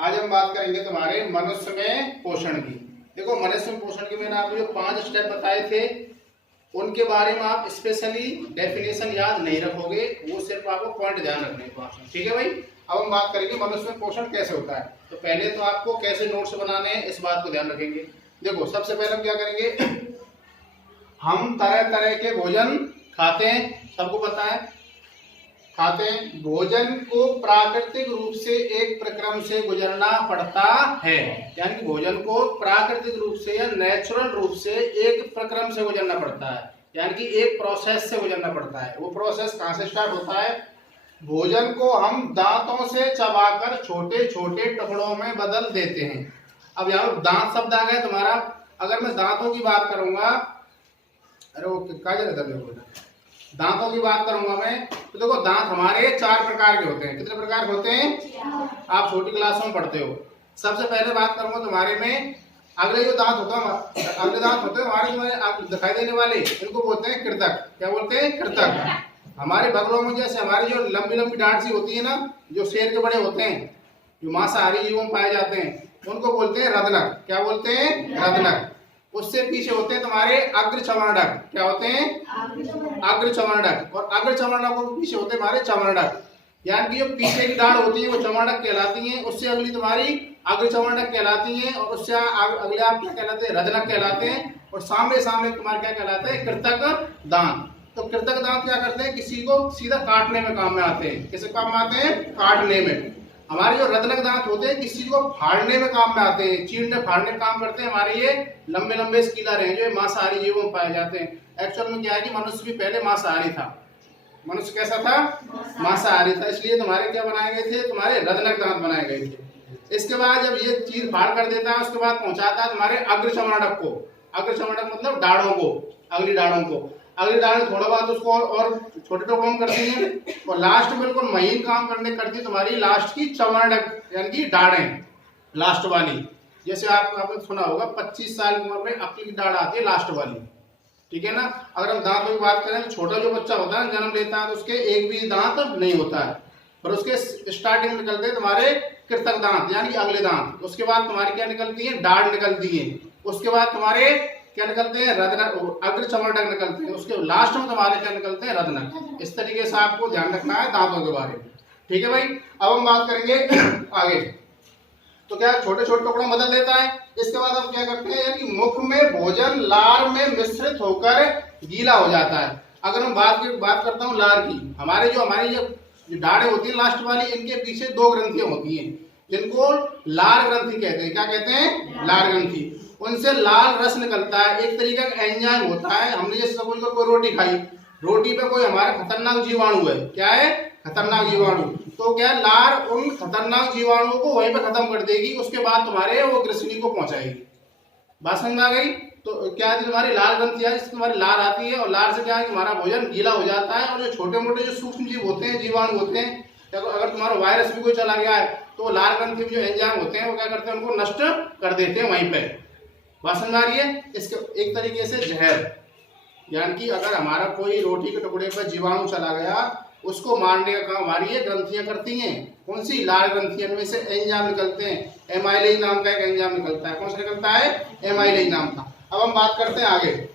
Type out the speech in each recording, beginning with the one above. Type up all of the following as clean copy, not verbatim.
आज हम बात करेंगे तुम्हारे मनुष्य में पोषण की। देखो मनुष्य में पोषण की मैंने आपको जो 5 स्टेप बताए थे उनके बारे में आप स्पेशली डेफिनेशन याद नहीं रखोगे, वो सिर्फ आपको पॉइंट ध्यान रखने हैं 5। ठीक है भाई। अब हम बात करेंगे मनुष्य में पोषण कैसे होता है। तो पहले तो आपको कैसे नोट्स बनाने हैं इस बात को ध्यान रखेंगे। देखो सबसे पहले हम क्या करेंगे, हम तरह तरह के भोजन खाते हैं, सबको पता है खाते हैं। भोजन को प्राकृतिक रूप से एक प्रक्रम से गुजरना पड़ता है, यानी कि भोजन को प्राकृतिक रूप से या नेचुरल रूप से एक प्रक्रम से गुजरना पड़ता है, यानी कि एक प्रोसेस से गुजरना पड़ता है। वो प्रोसेस कहाँ से स्टार्ट होता है, भोजन को हम दांतों से चबाकर छोटे छोटे टुकड़ों में बदल देते हैं। अब यहाँ दांत शब्द आ गया तुम्हारा। अगर मैं दांतों की बात करूंगा, अरे वो क्या दांतों की बात करूंगा मैं, तो देखो दांत हमारे 4 प्रकार के होते हैं। कितने प्रकार के होते हैं, आप छोटी क्लासों में पढ़ते हो। सबसे पहले बात करूंगा तुम्हारे में अगले जो दांत होता है, अगले दांत होते हैं हमारे जो आप दिखाई देने वाले, इनको बोलते हैं कृतक। क्या बोलते हैं, कृतक। हमारे बगलों में जैसे हमारी जो लंबी लंबी डांट सी होती है ना, जो शेर के बड़े होते हैं, जो मांसाहारी जीवों में पाए जाते हैं, उनको बोलते हैं रदनक। क्या बोलते हैं, रदनक। उससे पीछे होते हैं तुम्हारे अग्र चमरडक। क्या होते हैं, अग्र चमरडक। और अग्र चमरडक के पीछे होते हैं हमारे चमरडक, यानी कि जो पीछे की दाढ़ होती है वो चमरडक कहलाती है। उससे अगली तुम्हारी अग्र चमरडक कहलाती है, और उससे अगले आप क्या कहलाते हैं, रदनक कहलाते हैं। और सामने सामने तुम्हारे क्या कहलाते हैं, कृतक दांत। तो कृतक दांत क्या करते हैं, किसी को सीधा काटने में काम में आते हैं। किसे काम में आते हैं, काटने में। हमारे जो रदनक दांत होते हैं किसी को फाड़ने में काम में आते हैं, चीरने फाड़ने काम करते हैं। हमारे ये लंबे लंबे स्कीलर हैं जो मांसाहारी जीवों में पाए जाते हैं। एक्चुअल में क्या है कि मनुष्य भी पहले मांसाहारी था। मनुष्य कैसा था, मांसाहारी था, इसलिए तुम्हारे क्या बनाए गए थे, तुम्हारे रदनक दांत बनाए गए थे। इसके बाद जब ये चीर फाड़ कर देता है, उसके बाद पहुंचाता है तुम्हारे अग्र चमरडक को। अग्र चमरडक मतलब दाढ़ों को, अगली दाढ़ों को। अगली दाढ़ थोड़ा बहुत उसको और छोटे टुकड़ों में करती है, और लास्ट में बिल्कुल महीन काम करने करती तुम्हारी लास्ट की चमरडक, यानी कि दाढ़ें लास्ट वाली। जैसे आपने सुना होगा 25 साल की उम्र में अक्ल की दाढ़ आती है लास्ट वाली। ठीक है ना। अगर हम दांतों की बात करें तो छोटा जो बच्चा होता है जन्म लेता है तो उसके एक भी दांत नहीं होता है, पर उसके स्टार्टिंग में निकलते हैं तुम्हारे कृतक दांत, यानी अगले दांत। उसके बाद तुम्हारी क्या निकलती है, दाढ़ निकलती है। उसके बाद तुम्हारे क्या निकलते हैं, रदनक, अग्र चमरडक निकलते हैं। उसके लास्ट में तुम्हारे क्या निकलते हैं, रदनक। इस तरीके से आपको ध्यान रखना है दांतों के बारे में। ठीक है भाई। अब हम बात करेंगे आगे। तो क्या छोटे छोटे टुकड़ों में बदल देता है। इसके बाद हम क्या करते हैं, यानी मुख में भोजन लार में मिश्रित होकर गीला हो जाता है। अगर मैं बात करता हूँ लार की, हमारी जो दाढ़ें होती है लास्ट वाली, इनके पीछे 2 ग्रंथियां होती हैं जिनको लार ग्रंथि कहते हैं। क्या कहते हैं, लार ग्रंथि। उनसे लाल रस निकलता है, एक तरीका का एंजाइम होता है। हमने जैसे सपोज कोई रोटी खाई, रोटी पे कोई हमारे खतरनाक जीवाणु है, क्या है, खतरनाक जीवाणु, तो क्या लार उन खतरनाक जीवाणुओं को वहीं पे खत्म कर देगी। उसके बाद तुम्हारे वो ग्रसनी को पहुंचाएगी। बात समझ आ गई। तो क्या है, तुम्हारी लाल ग्रंथि है, जिससे तुम्हारी लार आती है, और लार से क्या है, हमारा भोजन गीला हो जाता है। और जो छोटे मोटे जो सूक्ष्म जीव होते हैं, जीवाणु होते हैं, अगर तुम्हारा वायरस भी कोई चला गया है तो लाल ग्रंथि में जो एंजाइम होते हैं वो क्या करते हैं, उनको नष्ट कर देते हैं वहीं पे। बात समझ आ रही है। इसके एक तरीके से जहर, यानी कि अगर हमारा कोई रोटी के टुकड़े पर जीवाणु चला गया, उसको मारने का काम हमारी ये ग्रंथियां करती हैं। कौन सी, लाल ग्रंथियां में से एंजाइम निकलते हैं। एमाइलेज नाम का एक एंजाइम निकलता है। कौन सा निकलता है, एमाइलेज नाम का। अब हम बात करते हैं आगे।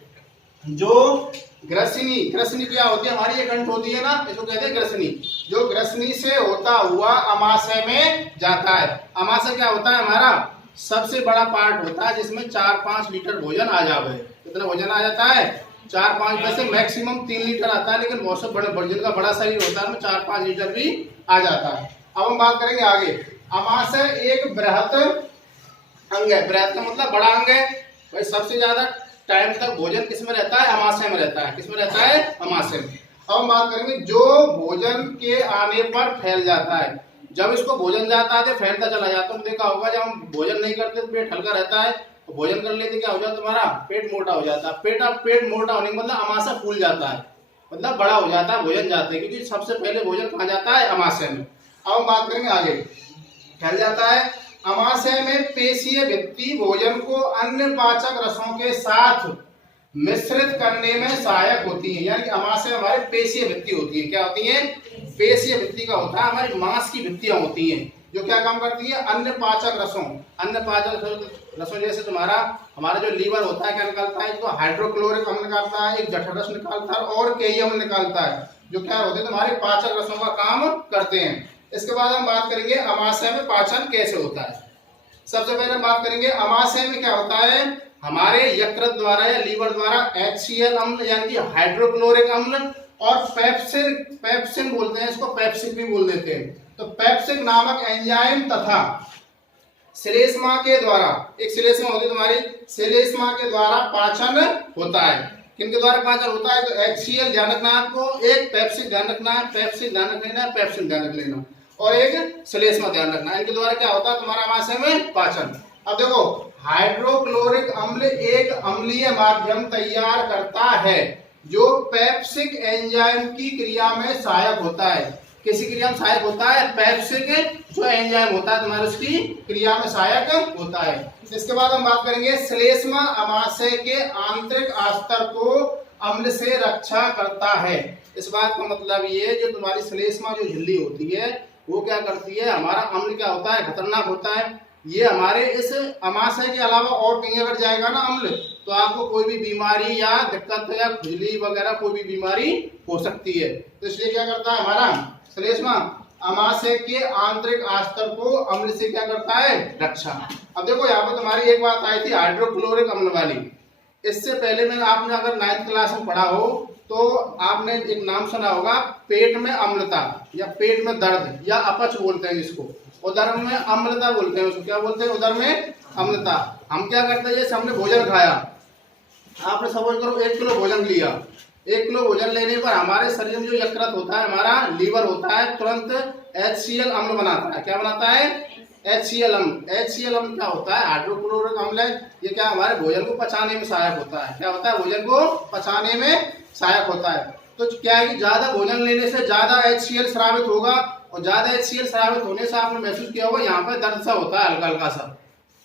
जो ग्रसनी क्या होती है, हमारी ये गंठ होती है ना, इसको कहते हैं ग्रसनी। जो ग्रसनी से होता हुआ अमाशय में जाता है। अमाशय क्या होता है, हमारा सबसे बड़ा पार्ट होता है जिसमें 4-5 लीटर भोजन आ जावे। कितना भोजन आ जाता है, 4-5, वैसे मैक्सिमम 3 लीटर आता है, लेकिन बहुत बड़े जिनका बड़ा शरीर होता है उसमें 4-5 लीटर भी आ जाता है। अब हम बात करेंगे आगे। अमाशय एक बृहत अंग है। बृहत का मतलब बड़ा अंग है भाई। सबसे ज्यादा टाइम तक भोजन किसमें रहता है, अमाशय में रहता है। किसमें रहता है, अमाशय में। अब हम बात करेंगे जो भोजन के आने पर फैल जाता है। जब इसको भोजन जाता है तो फैलता चला जाता है। देखा होगा जब हम भोजन नहीं करते तो पेट हल्का रहता है, तो भोजन कर लेते क्या हो जाता है, तुम्हारा पेट मोटा हो जाता है। पेट मोटा होने का मतलब अमाशय फूल जाता है, मतलब बड़ा हो जाता है भोजन जाते हैं, क्योंकि सबसे पहले भोजन कहाँ जाता है, अमाशय में। अब हम बात करेंगे आगे। फैल जाता है। अमाशय में पेशीय भित्ति भोजन को अन्य पाचक रसों के साथ मिश्रित करने में सहायक होती है। यानी अमाशय हमारे पेशीय भित्ति होती है। क्या होती है, पेशीय भित्ति का होता है, हमारी मांस की भित्तियां होती हैं जो क्या काम करती है, अन्य पाचक रसों, अन्य पाचक रसों जैसे हमारा जो लीवर होता है क्या निकालता है, तो हाइड्रोक्लोरिक अम्ल निकालता है, एक जठर रस निकालता है और कई अम्ल निकालता है, जो क्या होते हैं तुम्हारे पाचक रसों का काम करते हैं। इसके बाद हम बात करेंगे अमाशय में पाचन कैसे होता है। सबसे पहले हम बात करेंगे अमाशय में क्या होता है, हमारे यकृत द्वारा या लीवर द्वारा HCl अम्ल यानी कि हाइड्रोक्लोरिक अम्ल और पेप्सिन बोलते हैं इसको, पेप्सिक भी बोल देते हैं, तो पेप्सिक नामक एंजाइम तथा श्लेष्मा के द्वारा, एक श्लेष्मा होती है तुम्हारी, श्लेष्मा के द्वारा पाचन होता है। किनके द्वारा पाचन होता है, तो HCl ध्यान रखना आपको, एक पेप्सिक ध्यान रखना है, पेप्सिक ध्यान रख लेना, पेप्सिन ध्यान रख लेना और एक श्लेष्मा ध्यान रखना, इनके द्वारा क्या होता है तुम्हारा अमाशय में पाचन। अब देखो हाइड्रोक्लोरिक अम्ल एक अम्लीय माध्यम तैयार करता है जो पेप्सिक एंजाइम की क्रिया में सहायक होता है। किसी क्रिया में सहायक होता है, पेप्सिक जो एंजाइम होता है तुम्हारे उसकी क्रिया में सहायक होता है। इसके बाद हम बात करेंगे श्लेष्मा अमाशय के आंतरिक अस्तर को अम्ल से रक्षा करता है। इस बात का मतलब ये जो तुम्हारी श्लेष्मा जो झिल्ली होती है वो क्या करती है, हमारा अम्ल क्या होता है, खतरनाक होता है, ये हमारे इस अमाशय के अलावा और कहीं अगर जाएगा ना अम्ल, तो आपको कोई भी बीमारी या दिक्कत या खुजली वगैरह कोई भी बीमारी हो सकती है। तो इसलिए क्या करता है हमारा श्लेष्मा अमाशय के आंतरिक अस्तर को अम्ल से क्या करता है, रक्षा। अब देखो यहाँ पर तुम्हारी एक बात आई थी हाइड्रोक्लोरिक अम्ल वाली, इससे पहले में आपने अगर 9th क्लास में पढ़ा हो तो आपने एक नाम सुना होगा, पेट में अम्लता या पेट में दर्द या अपच बोलते हैं जिसको, उदर में अम्लता बोलते हैं उसको, क्या बोलते हैं, उदर में अम्लता। हम क्या करते हैं, जैसे हमने भोजन खाया, आपने सपोज करो 1 किलो भोजन लिया, 1 किलो भोजन लेने पर हमारे शरीर में जो यकृत होता है, हमारा लीवर होता है, तुरंत HCl अम्ल बनाता है। क्या बनाता है, HCl अम्ल। HCl अम्ल क्या होता है, हाइड्रोक्लोरिक अम्ल है, ये क्या हमारे भोजन को पचाने में सहायक होता है। क्या होता है, भोजन को पचाने में सहायक होता है। तो क्या है कि ज्यादा भोजन लेने से ज्यादा HCl स्रावित होगा और ज्यादा HCl स्रावित होने से आपने महसूस किया होगा यहाँ पर दर्द सा होता है, हल्का हल्का सा,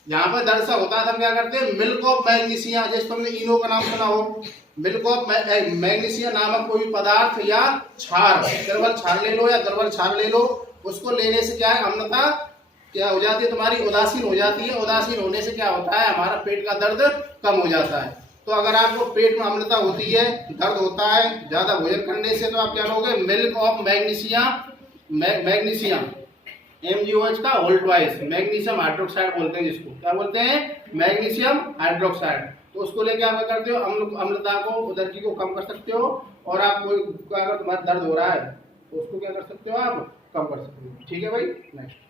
यहाँ पर दर्द सा होता है। हम क्या करते हैं, मिल्क ऑफ मैग्नीशिया, जैसे तुमने इनो का नाम सुना हो, मिल्क ऑफ मैग्नीशिया नामक कोई पदार्थ या क्षार, द्रवल क्षार ले लो या द्रवल क्षार ले लो, उसको लेने से क्या है, अम्लता क्या हो जाती है तुम्हारी, उदासीन हो जाती है। उदासीन होने से क्या होता है, हमारा पेट का दर्द कम हो जाता है। तो अगर आपको पेट में अम्लता होती है, दर्द होता है ज्यादा भोजन करने से, तो आप क्या लोगे, milk of magnesia, magnesium MgOH का होल ट्वाइस, मैग्नीशियम हाइड्रोक्साइड बोलते हैं जिसको, क्या बोलते हैं, मैग्नीशियम हाइड्रोक्साइड। तो उसको लेके आप क्या करते हो, अम्लता को, उदर को कम कर सकते हो। और आप कोई अगर तुम्हारा दर्द हो रहा है तो उसको क्या कर सकते हो, आप कम कर सकते हो। ठीक है भाई, नेक्स्ट।